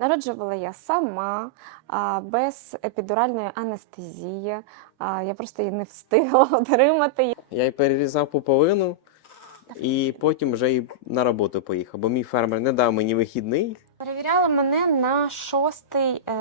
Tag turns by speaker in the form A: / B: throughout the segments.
A: Народжувала я сама, без епідуральної анестезії. Я просто її не встигла отримати.
B: Я й перерізав пуповину і потім вже й на роботу поїхав, бо мій фермер не дав мені вихідний.
A: Перевіряли мене на шостий е,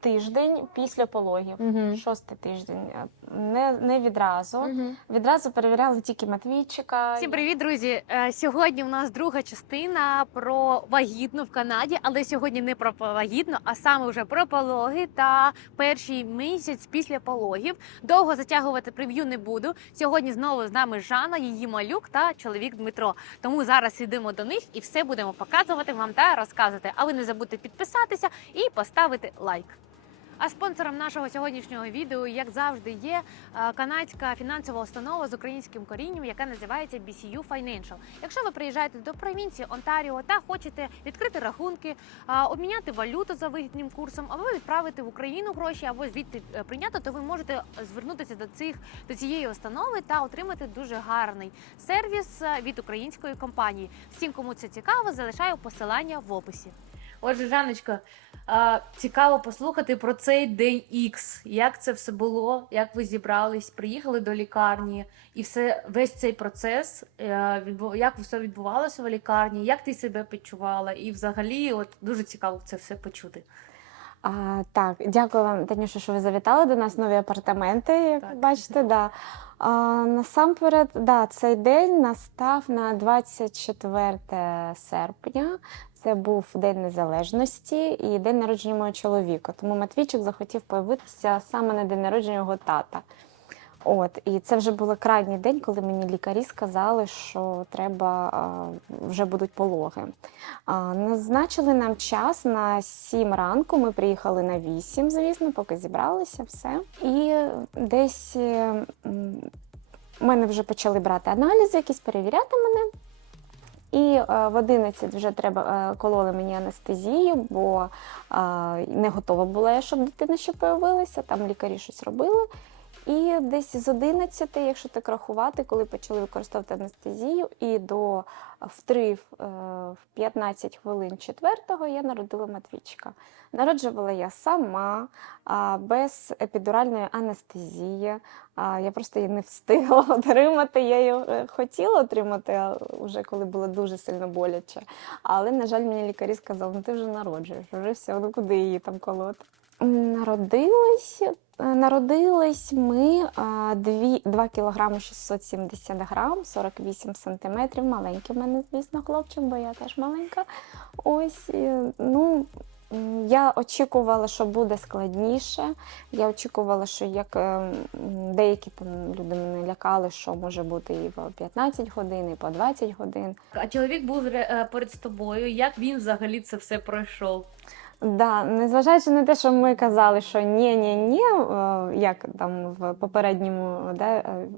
A: тиждень після пологів.
C: Угу.
A: Шостий тиждень. Е, Не, не відразу. Відразу перевіряли тільки Матвійчика.
C: Всім привіт, друзі! Е, Сьогодні у нас друга частина про вагітну в Канаді, але сьогодні не про вагітну, а саме вже про пологи та перший місяць після пологів. Довго затягувати прев'ю не буду. Сьогодні знову з нами Жанна, її малюк та чоловік Дмитро. Тому зараз йдемо до них і все будемо показувати вам та розказувати. А ви не забудьте підписатися і поставити лайк. А спонсором нашого сьогоднішнього відео, як завжди, є е, канадська фінансова установа з українським корінням, яка називається BCU Financial. Якщо ви приїжджаєте до провінції Онтаріо та хочете відкрити рахунки, е, обміняти валюту за вигідним курсом, або відправити в Україну гроші, або звідти е, прийняти, то ви можете звернутися до цих до цієї установи та отримати дуже гарний сервіс від української компанії. Всім, кому це цікаво, залишаю посилання в описі. Отже, Жаночка, цікаво послухати про цей день Х. Як це все було? Як ви зібрались, приїхали до лікарні, і все весь цей процес, е, як все відбувалося в лікарні, як ти себе почувала? І взагалі, от дуже цікаво це все почути.
A: А, так, дякую вам, Танюша, що ви завітали до нас нові апартаменти, як
C: Так.
A: бачите. Да. А, насамперед, да, цей день настав на 24 серпня. Це був День Незалежності і день народження мого чоловіка. Тому Матвійчик захотів появитися саме на день народження його тата. От, і це вже був крайній день, коли мені лікарі сказали, що треба вже будуть пологи. Назначили нам час на 7 ранку. Ми приїхали на 8, звісно, поки зібралися, все. І десь мене вже почали брати аналізи, якісь перевіряти мене. І е, в 11 вже треба е, кололи мені анестезію, бо е, не готова була я, щоб дитина ще появилася. Там лікарі щось робили. І десь з 11, якщо так рахувати, коли почали використовувати анестезію, і до е, в 3 в 15 хвилин четвертого я народила Матвійчика. Народжувала я сама, без епідуральної анестезії. Я просто її не встигла отримати. Я її е, хотіла отримати, вже коли було дуже сильно боляче. Але, на жаль, мені лікарі сказали, ну ти вже народжуєш, вже все, ну куди її там колоти. М, Народилась, е, народились ми а, дві, 2 кілограми 670 грам, 48 сантиметрів. Маленький в мене, звісно, хлопчик, бо я теж маленька. Ось, е, ну, я очікувала, що буде складніше. Я очікувала, що як е, деякі там люди мене лякали, що може бути і по 15 годин, і по 20 годин.
C: А чоловік був е, перед тобою. Як він взагалі це все пройшов?
A: Да, незважаючи на те, що ми казали, що ні, ні, ні, як там в попередньому да, е,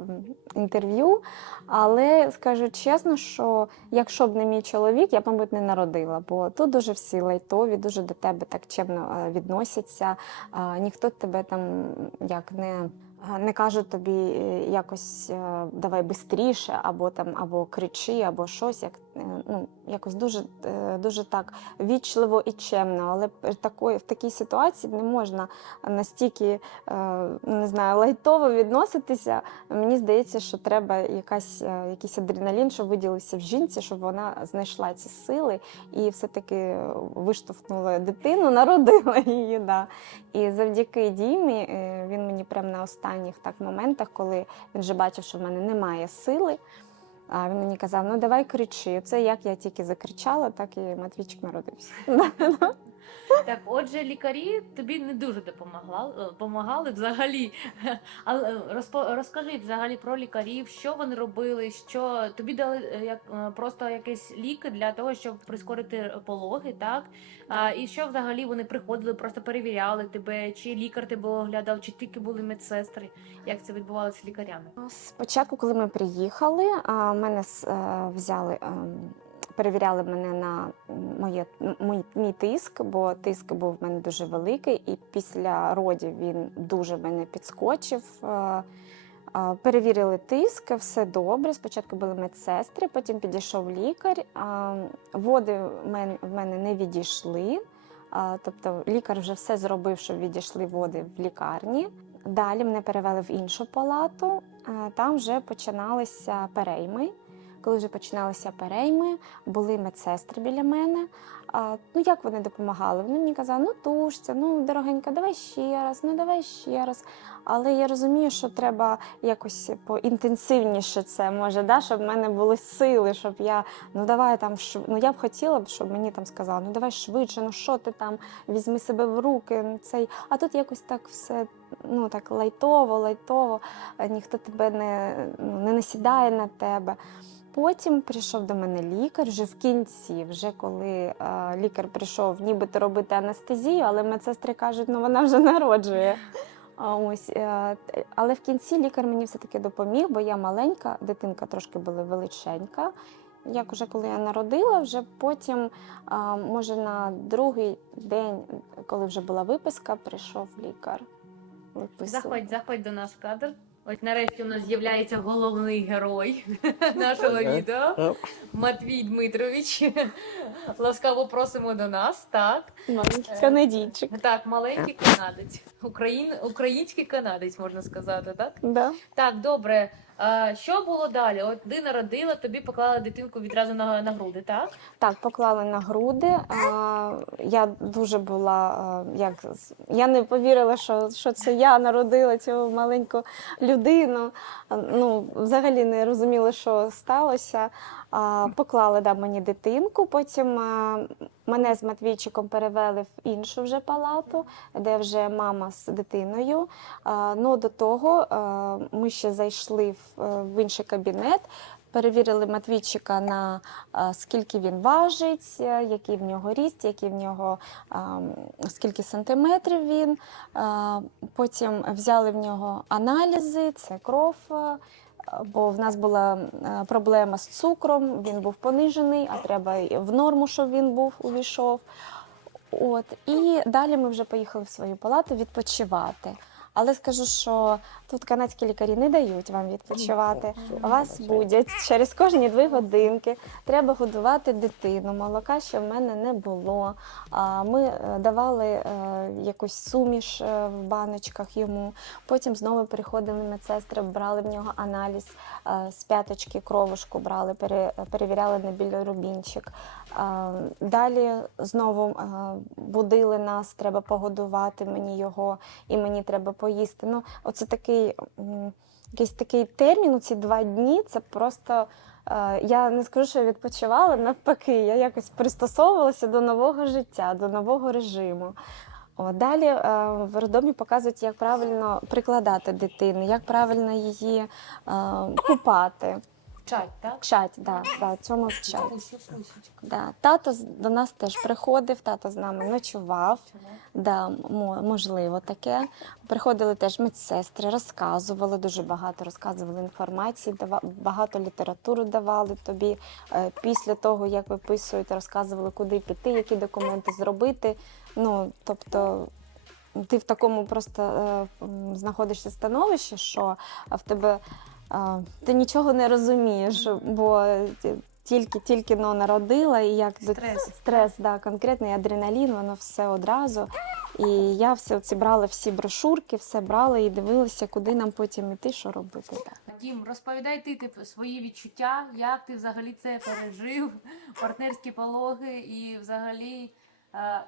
A: інтерв'ю. Але скажу чесно, що якщо б не мій чоловік, я б, мабуть, не народила, бо тут дуже всі лайтові, дуже до тебе так чемно е, відносяться. Ніхто тебе там як не. Не кажуть тобі е, якось е, давай швидше, або там, або кричи, або щось, як е, ну якось дуже е, дуже так вічливо і чемно. Але такої в такій ситуації не можна настільки е, не знаю, лайтово відноситися. Мені здається, що треба якась е, якийсь адреналін, щоб виділився в жінці, щоб вона знайшла ці сили і все-таки виштовхнула дитину, народила її. Да. І завдяки Дімі е, він мені прямо на останніх так моментах, коли він вже бачив, що в мене немає сили. А він мені казав: ну давай кричи. Це як я тільки закричала, так і Матвійчик народився.
C: Так, отже, лікарі тобі не дуже допомагали, допомагали взагалі. Але е, розкажи взагалі про лікарів, що вони робили, що тобі дали е, як е, просто якісь ліки для того, щоб прискорити пологи, так? А, і що взагалі вони приходили, просто перевіряли тебе, чи лікар тебе оглядав, чи тільки були медсестри? Як це відбувалося з лікарями?
A: Спочатку, коли ми приїхали, мене е, взяли. Перевіряли мене на моє, мій, мій тиск, бо тиск був в мене дуже великий, і після родів він дуже мене підскочив. Е, е, Перевірили тиск, все добре. Спочатку були медсестри, потім підійшов лікар. Води в мен- в мене не відійшли. Тобто лікар вже все зробив, щоб відійшли води в лікарні. Далі мене перевели в іншу палату. Е, Там вже починалися перейми. Коли вже починалися перейми, були медсестри біля мене. А, ну як вони допомагали? Вони мені казали, ну тушся, ну дорогенька, давай ще раз, ну давай ще раз. Але я розумію, що треба якось поінтенсивніше це може, да, щоб в мене були сили, щоб я ну давай там шв... ну я б хотіла б, щоб мені там сказали, ну давай швидше, ну що ти там, візьми себе в руки. ну, Цей... А тут якось так все ну так лайтово, лайтово, ніхто тебе не, ну, не насідає на тебе. Потім прийшов до мене лікар вже в кінці, вже коли е, лікар прийшов нібито робити анестезію, але медсестри кажуть, ну вона вже народжує. А ось, е, але в кінці лікар мені все-таки допоміг, бо я маленька, дитинка трошки була величенька. Як уже коли я народила, вже потім, а, може, на другий день, коли вже була виписка, прийшов лікар. виписувати.
C: Заходь, заходь до нас в кадр. Ось нарешті у нас з'являється головний герой нашого відео Матвій Дмитрович. Ласкаво просимо до нас. Так,
A: Маленький канадійчик.
C: так, маленький канадець, Україн, український канадець, можна сказати, так?
A: Да.
C: Так, добре. А, що було далі? От ти народила, тобі поклали дитинку відразу на, на груди, так?
A: Так, поклали на груди. А, я дуже була а, як я не повірила, що, що це я народила цю маленьку людину. А, Ну, взагалі не розуміла, що сталося. Поклали да, мені дитинку. Потім мене з Матвійчиком перевели в іншу вже палату, де вже мама з дитиною. Ну, до того ми ще зайшли в, е, інший кабінет. Перевірили Матвійчика на скільки він важить, е, який в нього ріст, який в нього скільки сантиметрів він. Потім взяли в нього аналізи, це кров. Бо в нас була е, проблема з цукром, він був понижений, а треба в норму, щоб він був увійшов. От і далі ми вже поїхали в свою палату відпочивати. Але скажу, що тут канадські лікарі не дають вам відпочивати. Вас будять через кожні дві годинки. Треба годувати дитину. Молока ще в мене не було. Ми е, давали е, якусь суміш е, в баночках йому. Потім знову приходили медсестри, брали в нього аналіз з п'яточки, кровушку брали, перевіряли на білорубінчик. Далі знову будили нас, треба погодувати мені його, і мені треба поїсти. Ну, оце такий якийсь такий термін, ці два дні. Це просто е, я не скажу, що я відпочивала, навпаки, я якось пристосовувалася до нового життя, до нового режиму. О, далі е, в роддомі показують, як правильно прикладати дитину, як правильно її е, купати.
C: Вчать, так?
A: Вчать, да, да, цьому вчать. Да. Тато з- до нас теж приходив, тато з нами ночував. Да, мо- можливо таке. Приходили теж медсестри, розказували дуже багато, розказували інформації, дава- багато літератури давали тобі. Е, Після того, як виписують, розказували, куди піти, які документи зробити. Ну, тобто. Ти в такому просто е, м, знаходишся становищі, що в тебе е, ти нічого не розумієш, бо тільки тільки но народила, і як
C: Стрес.
A: стрес, да, конкретний адреналін, воно все одразу. І я все ці брала всі брошурки, все брала і дивилася, куди нам потім іти, що робити. Да.
C: Дім, розповідай ти тип, свої відчуття, як ти взагалі це пережив, партнерські пологи і взагалі. Е,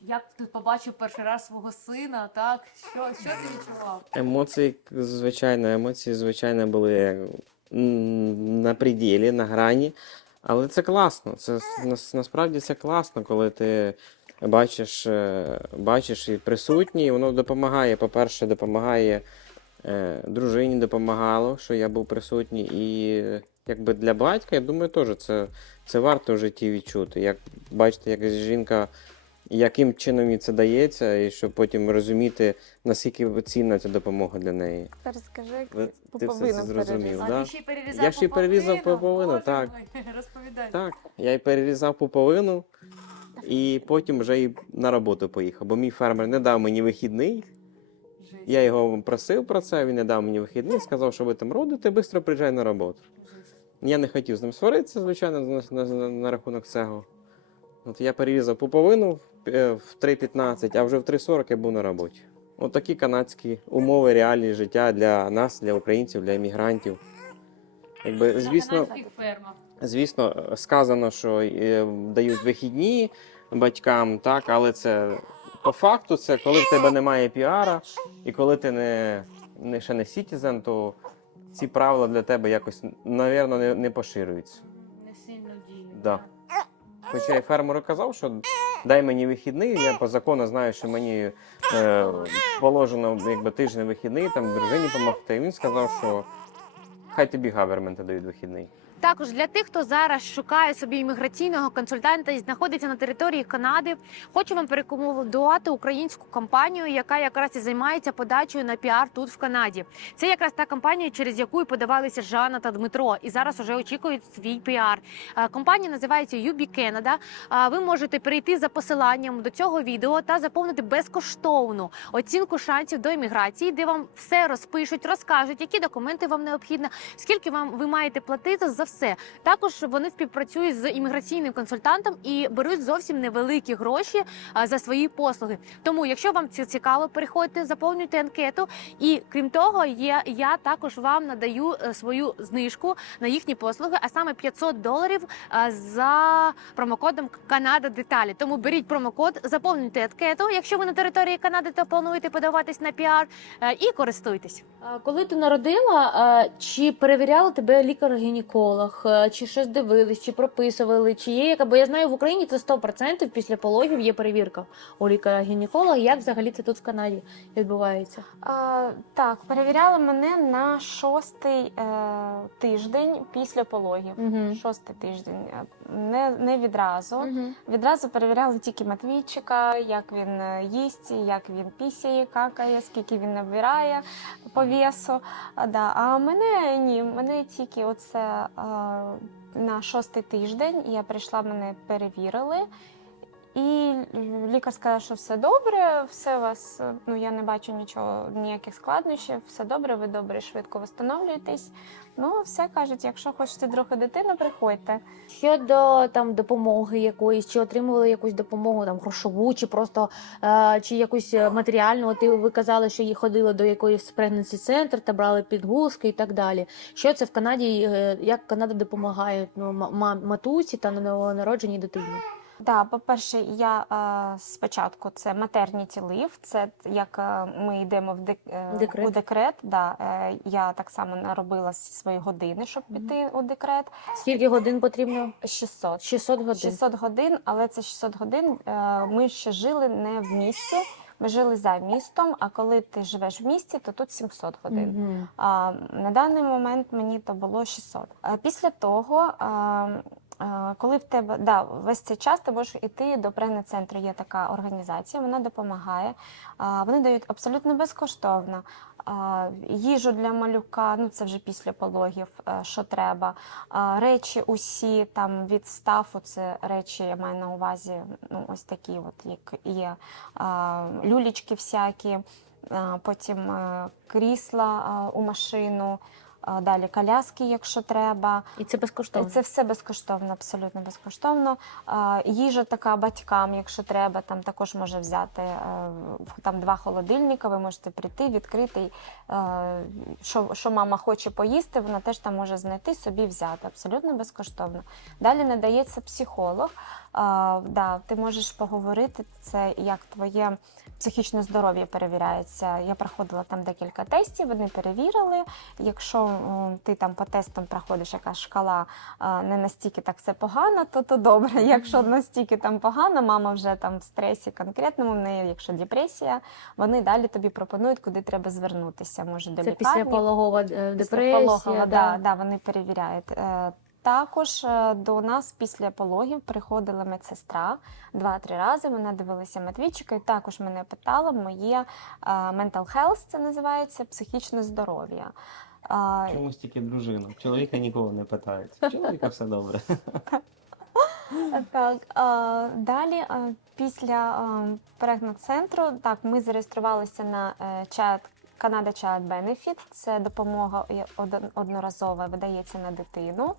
C: Як ти побачив перший раз свого сина, так? Що, що ти відчував?
B: Емоції, звичайно, емоції, звичайно, були на пределі, на грані. Але це класно. Це насправді це класно, коли ти бачиш, е, бачиш і присутній, воно допомагає. По-перше, допомагає е, дружині, допомагало, що я був присутній. І е, якби для батька, я думаю, теж це, це варто в житті відчути. Як бачите, як жінка, яким чином їй це дається, і щоб потім розуміти, наскільки цінна ця допомога для неї.
A: Тепер скажи, як
B: Ви-
A: ти
B: все зрозумів.
C: А
B: да?
C: ти ще й перерізав
B: Я ще й перерізав пуповину,
C: Боже
B: так.
C: мой, Розповідай.
B: Так, я й перерізав пуповину, і потім вже й на роботу поїхав. Бо мій фермер не дав мені вихідний.
C: Жесть,
B: Я його просив про це, він не дав мені вихідний, сказав, що ви там родите, швидко приїжджай на роботу. Я не хотів з ним сваритися, звичайно, на, на, на, на рахунок цього. От я перерізав пуповину, е, в 3.15, а вже в 3.40 я був на роботі. От такі канадські умови реальні життя для нас, для українців, для емігрантів. Якби, звісно, звісно, сказано, що е, дають вихідні батькам, так, але це по факту, це коли в тебе немає піара, і коли ти не, не ще не сітізен, то ці правила для тебе якось, навірно, не, не поширюються.
C: Не сильно діють.
B: Да. Хоча я фермеру казав, що дай мені вихідний, я по закону знаю, що мені е, положено якби, тиждень вихідний, там дружині допомогти. Він сказав, що хай тобі гаверменти дають вихідний.
C: Також для тих, хто зараз шукає собі імміграційного консультанта і знаходиться на території Канади, хочу вам порекомендувати українську компанію, яка якраз і займається подачею на піар тут в Канаді. Це якраз та компанія, через яку і подавалися Жанна та Дмитро, і зараз уже очікують свій піар. Е, Компанія називається UB Canada. Е, Ви можете перейти за посиланням до цього відео та заповнити безкоштовну оцінку шансів до імміграції, де вам все розпишуть, розкажуть, які документи вам необхідно, скільки вам ви маєте платити за все. Також вони співпрацюють з імміграційним консультантом і беруть зовсім невеликі гроші за свої послуги. Тому, якщо вам це цікаво, переходьте, заповнюйте анкету. І крім того, є я також вам надаю е, свою знижку на їхні послуги, а саме 500 доларів за промокодом Канада Деталі. Тому беріть промокод, заповнюйте анкету. Якщо ви на території Канади, то плануєте подаватись на піар е, і користуйтесь. Коли ти народила, чи перевіряла тебе лікар-гінеколог, чи щось дивились, чи прописували, чи є яка? Бо я знаю, в Україні це 100% після пологів є перевірка у лікаря-гінеколога. Як взагалі це тут в Канаді відбувається?
A: А, так, перевіряли мене на шостий е, тиждень після пологів.
C: Угу.
A: Шостий тиждень. Е, Не, не відразу.
C: Угу.
A: Відразу перевіряли тільки Матвійчика, як він е, їсть, як він пісяє, какає, скільки він набирає по весу. А, да. а мене ні, мене тільки оце а, на шостий тиждень. Я прийшла, мене перевірили. І лікар сказав, що все добре, все у вас, е, ну я не бачу нічого, ніяких складнощів, все добре, ви добре, швидко встановлюєтесь. Ну, все кажуть, якщо хочете другу дитину, приходьте.
C: Щодо там допомоги якоїсь, чи отримували якусь допомогу там грошову, чи просто е, чи якусь е, матеріальну. От ви казали, що її ходили до якоїсь pregnancy центр та брали підгузки і так далі. Що це в Канаді? е, Як Канада допомагає ну, ма- ма- матусі та новонародженій дитині?
A: Да, по-перше, я е, спочатку це maternity leave, це як е, ми йдемо в дек, е,
C: Декрет.
A: у декрет. Да, е, я так само наробила свої години, щоб піти у декрет.
C: Скільки годин потрібно?
A: 600.
C: 600 годин.
A: 600 годин, але це 600 годин. е, Ми ще жили не в місті. Ми жили за містом. А коли ти живеш в місті, то тут 700 годин.
C: Мгм.
A: А, на даний момент мені то було 600. А після того, а, а, коли в тебе да, весь цей час ти можеш йти до прегнет-центру, є така організація, вона допомагає. Вони дають абсолютно безкоштовно. Їжу для малюка, ну це вже після пологів, е, що треба. Речі усі там від стафу, це речі, я маю на увазі, ну ось такі, от як є люлічки всякі. Потім е, крісла у машину, далі коляски, якщо треба.
C: І це безкоштовно.
A: Це все безкоштовно, абсолютно безкоштовно. Їжа така батькам, якщо треба, там також може взяти е, там два холодильника. Ви можете прийти, відкрити. е, Що, що мама хоче поїсти, вона теж там може знайти собі взяти. Абсолютно безкоштовно. Далі надається психолог. Да, ти можеш поговорити це, як твоє психічне здоров'я перевіряється. Я проходила там декілька тестів, вони перевірили. Якщо ти там по тестам проходиш якась шкала не настільки так все погано, то то добре. Якщо настільки там погано, мама вже там в стресі конкретному, в неї, якщо депресія, вони далі тобі пропонують, куди треба звернутися. Може до
C: Це
A: лікарні.
C: післяпологова е,
A: Після
C: депресія.
A: пологова,
C: да.
A: да, да, вони перевіряють. Е, Також е, до нас після пологів приходила медсестра два-три рази. Вона дивилася Матвійчика і також мене питала моє е, mental health, це називається психічне здоров'я.
B: Чомусь тільки дружину. Чоловіка нікого не питають. Чоловіка все добре.
A: Так, далі після прегнат-центру, так, ми зареєструвалися на е, чат Canada Child Benefit. Це допомога одноразова видається на дитину.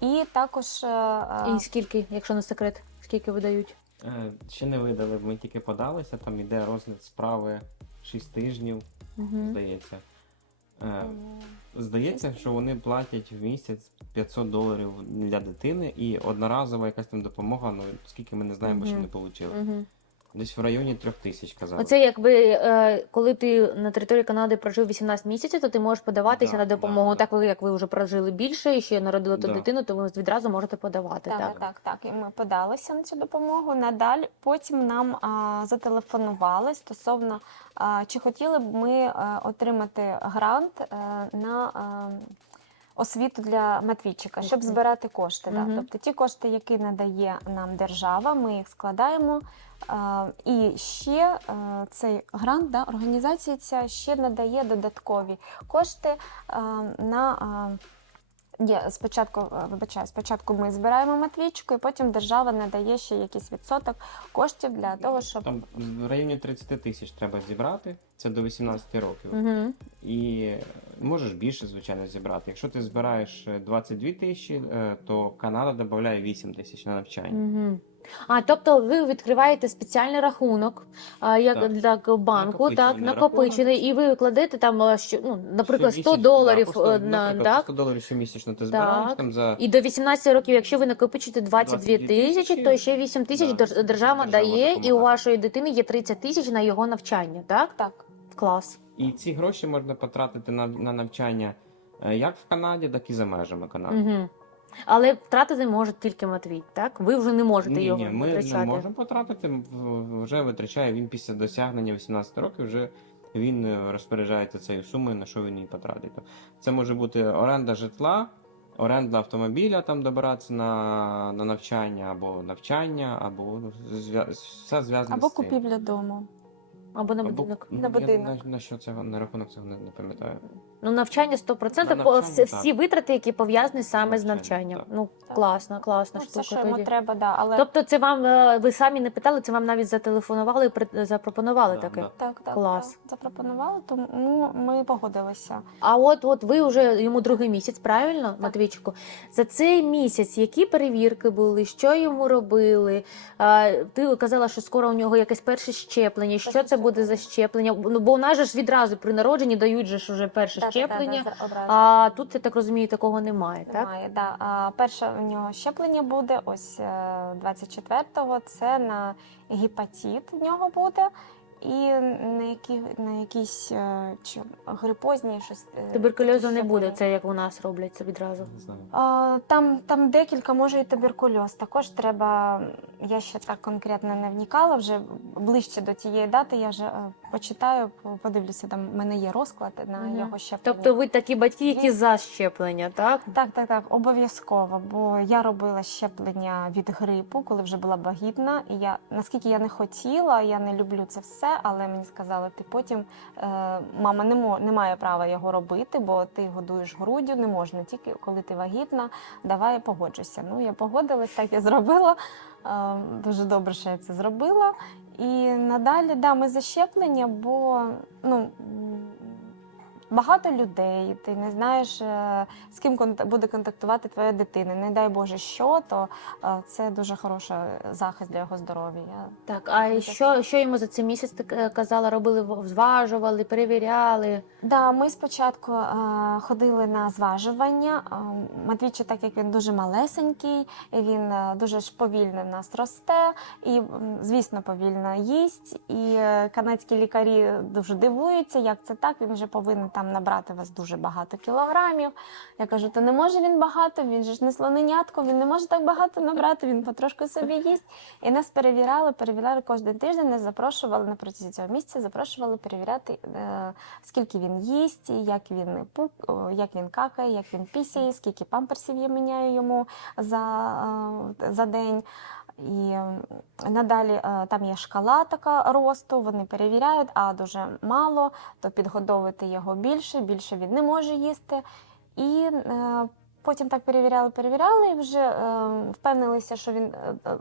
A: І також е, е,
C: І скільки, якщо не секрет, скільки видають?
B: Е, Ще не видали, ми тільки подалися, там іде розгляд справи 6 тижнів,
C: Мгм.
B: здається. Здається, що вони платять в місяць 500 доларів для дитини і одноразова якась там допомога, ну скільки ми не знаємо, ще
C: Мгм.
B: не отримали.
C: Мгм.
B: Десь в районі трьох тисяч казали.
C: Оце якби е, коли ти на території Канади прожив 18 місяців, то ти можеш подаватися
B: Да,
C: на допомогу.
B: да,
C: Так ви як ви вже прожили більше і ще народили ту
B: Да.
C: дитину, то ви відразу можете подавати.
A: Так,
C: Так,
A: так, так. І ми подалися на цю допомогу. Надалі потім нам а, зателефонували стосовно, а, чи хотіли б ми а, отримати грант а, на а, освіту для Матвійчика, щоб збирати кошти. Да.
C: Мгм.
A: Тобто ті кошти, які надає нам держава, ми їх складаємо. А, і ще а, цей грант, да, організація ця ще надає додаткові кошти а, на. А, Є спочатку, е, вибачаю, спочатку ми збираємо матвійчику, і потім держава надає ще якийсь відсоток коштів для того, щоб
B: Там в районі 30 тисяч треба зібрати, це до 18 років.
C: Угу.
B: І можеш більше, звичайно, зібрати. Якщо ти збираєш е, 22 тисячі, е, то Канада додає 8 тисяч на навчання.
C: Угу. А тобто ви відкриваєте спеціальний рахунок, а, як
B: Так.
C: для банку, так
B: Накопичений
C: накопичений, і ви кладете там, що, ну, наприклад, 100
B: Щомісяць-
C: доларів
B: да, 100,
C: е, на
B: наприклад,
C: так.
B: 100 доларів щомісячно ти збираєш там за
C: І до 18 років, якщо ви накопичите 22
B: 22
C: тисячі, то ще 8 тисяч
B: да,
C: держава
B: держава
C: дає, і у вашої дитини є 30 тисяч на його навчання, так?
A: так.
C: Клас.
B: і ці гроші можна потратити на, на навчання е, як в Канаді, так і за межами Канади.
C: Угу. Але втратити може тільки Матвій, так? Ви вже не можете
B: Ні,
C: його
B: ні, ми
C: витрачати.
B: не можемо потратити. Вже витрачає він після досягнення 18 років. Вже він е, розпоряджається цією сумою, на що він її потратить. Це може бути оренда житла, оренда автомобіля, там добиратися на, на навчання, або навчання, або ну, зв'я- все зв'язане
A: Або
B: з цим.
A: купівля дому.
C: Або на
B: Або-
C: будинок.
B: ну,
A: На
B: я
A: будинок.
B: На, на що це на рахунок цього не, не пам'ятаю.
C: Ну, навчання 100%,
B: На навчання,
C: всі, всі витрати, які пов'язані саме з
B: Навчання,
C: навчанням.
B: так.
C: Ну,
A: Так.
C: класна, класна
A: Ну, все, що
C: штука.
A: йому
C: Тоді.
A: треба, да, але
C: Тобто, це вам е, ви самі не питали, це вам навіть зателефонували і при- запропонували
B: Да,
C: таке.
B: да.
A: так, так,
C: Клас.
A: так, запропонували, тому ми погодилися.
C: А от от ви вже йому другий місяць, правильно, Матвійчику? За цей місяць які перевірки були, що йому робили? А, ти казала, що скоро у нього якесь перше щеплення. Що це буде за щеплення? Ну бо у нас же ж відразу при народженні дають же ж уже перше
A: Так, так, так,
C: щеплення. А тут я так розумію, такого немає, так?
A: Немає, да. А, перше у нього щеплення буде ось е, 24-го. Це на гепатит в нього буде. І на які на якісь е, чи грипозні щось е,
C: Туберкульозу не буде, це як у нас роблять це відразу.
B: Не знаю.
A: А, Там, там декілька, може і туберкульоз. Також треба, я ще так конкретно не вникала, вже ближче до тієї дати я вже е, почитаю, по- подивлюся, там в мене є розклад на
C: Мгм.
A: його щеплення.
C: Тобто ви такі батьки, які
A: Він-
C: за щеплення, так?
A: Так, так, так, обов'язково. Бо я робила щеплення від грипу, коли вже була вагітна. І я наскільки я не хотіла, я не люблю це все, але мені сказали, ти потім е, мама не мо, не має права його робити, бо ти годуєш груддю, не можна тільки коли ти вагітна. Давай я погоджуся. Ну я погодилась, так я зробила. Е, дуже добре, що я це зробила. І надалі да, ми за щеплення, бо ну. Багато людей, ти не знаєш, е, з ким буде контактувати твоя дитина. Не дай Боже, що, то е, це дуже хороший захист для його здоров'я.
C: Так, а
A: Так.
C: що, що йому за цей місяць ти е, казала, робили, зважували, перевіряли?
A: Да, ми спочатку ходили на зважування. Матвійчик, так як він дуже малесенький, він дуже ж повільно в нас росте і, звісно, повільно їсть. І канадські лікарі дуже дивуються, як це так. Він вже повинен там набрати вас дуже багато кілограмів. Я кажу, то не може він багато, він же ж не слоненятко, він не може так багато набрати, він потрошку собі їсть. І нас перевіряли, перевіряли кожен тиждень, нас запрошували на протязі цього місяця, запрошували перевіряти, е, скільки він їсть, як він пук, як він какає, як він пісяє, скільки памперсів я міняю йому за, е, за день. І надалі е, там є шкала така росту, вони перевіряють, а дуже мало, то підгодовувати його більше, більше він не може їсти. І е, потім так перевіряли, перевіряли, і вже е, впевнилися, що він,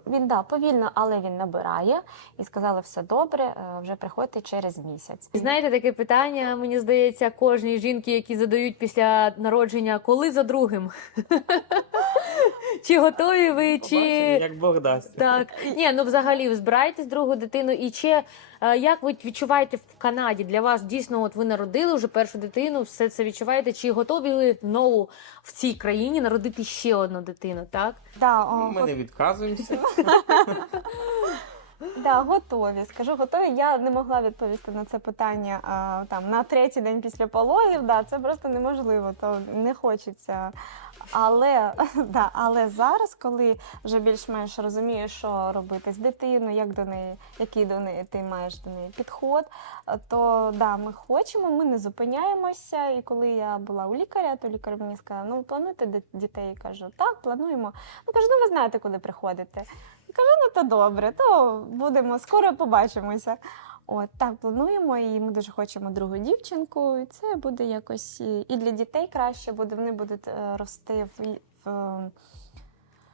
A: він да, повільно, але він набирає. І сказали, все добре, вже приходьте через місяць.
C: Знаєте, таке питання, мені здається, кожній жінки, які задають після народження, коли за другим? Чи готові ви, чи
B: Побачимо, як Бог дасть.
C: так. Ні, ну взагалі ви збираєтесь другу дитину, і чи е, як ви відчуваєте в Канаді? Для вас дійсно, от ви народили вже першу дитину, все це відчуваєте? Чи готові ви знову в цій країні народити ще одну дитину? Так
A: Да, о,
B: Ми не відказуємося.
A: Да, готові. Скажу, готові. Я не могла відповісти на це питання а, там на третій день після пологів. Да, це просто неможливо, то не хочеться. Але, да, але зараз, коли вже більш-менш розумієш, що робити з дитиною, як до неї, який до неї ти маєш до неї підход, то да, ми хочемо, ми не зупиняємося. І коли я була у лікаря, то лікар мені сказав, ну плануєте дітей? Я кажу, так, плануємо. Ну кажу, ну ви знаєте, куди приходити. Кажу, ну то добре, то будемо скоро побачимося. От так плануємо, і ми дуже хочемо другу дівчинку. І це буде якось і і для дітей краще буде. Вони будуть е, рости в, в, е,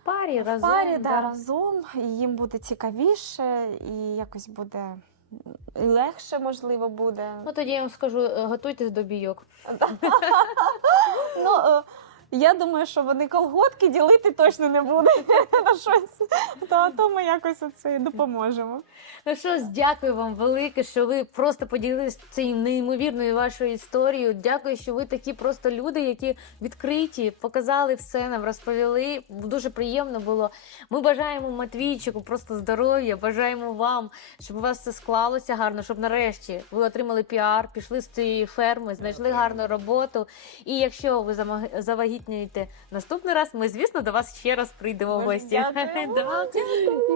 C: парі
A: в
C: разом.
A: парі да,
C: да.
A: разом, і їм буде цікавіше, і якось буде і легше, можливо, буде.
C: Ну тоді я вам скажу, е, готуйтесь до бійок.
A: Ну, е, я думаю, що вони колготки ділити точно не будуть на щось. То, то ми якось оце допоможемо.
C: Ну що ж, дякую вам велике, що ви просто поділилися цією неймовірною вашою історією. Дякую, що ви такі просто люди, які відкриті, показали все нам, розповіли. Дуже приємно було. Ми бажаємо Матвійчику просто здоров'я, бажаємо вам, щоб у вас все склалося гарно, щоб нарешті ви отримали піар, пішли з цієї ферми, знайшли гарну роботу. І якщо ви замаг- завагітнюєте наступний раз, ми, звісно, до вас ще раз прийдемо в гості.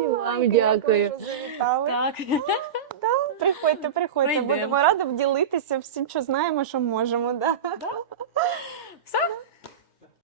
C: вам
A: Дякую, Приходьте, приходьте. Будемо раді ділитися всім, що знаємо, що можемо. Да.
C: Все,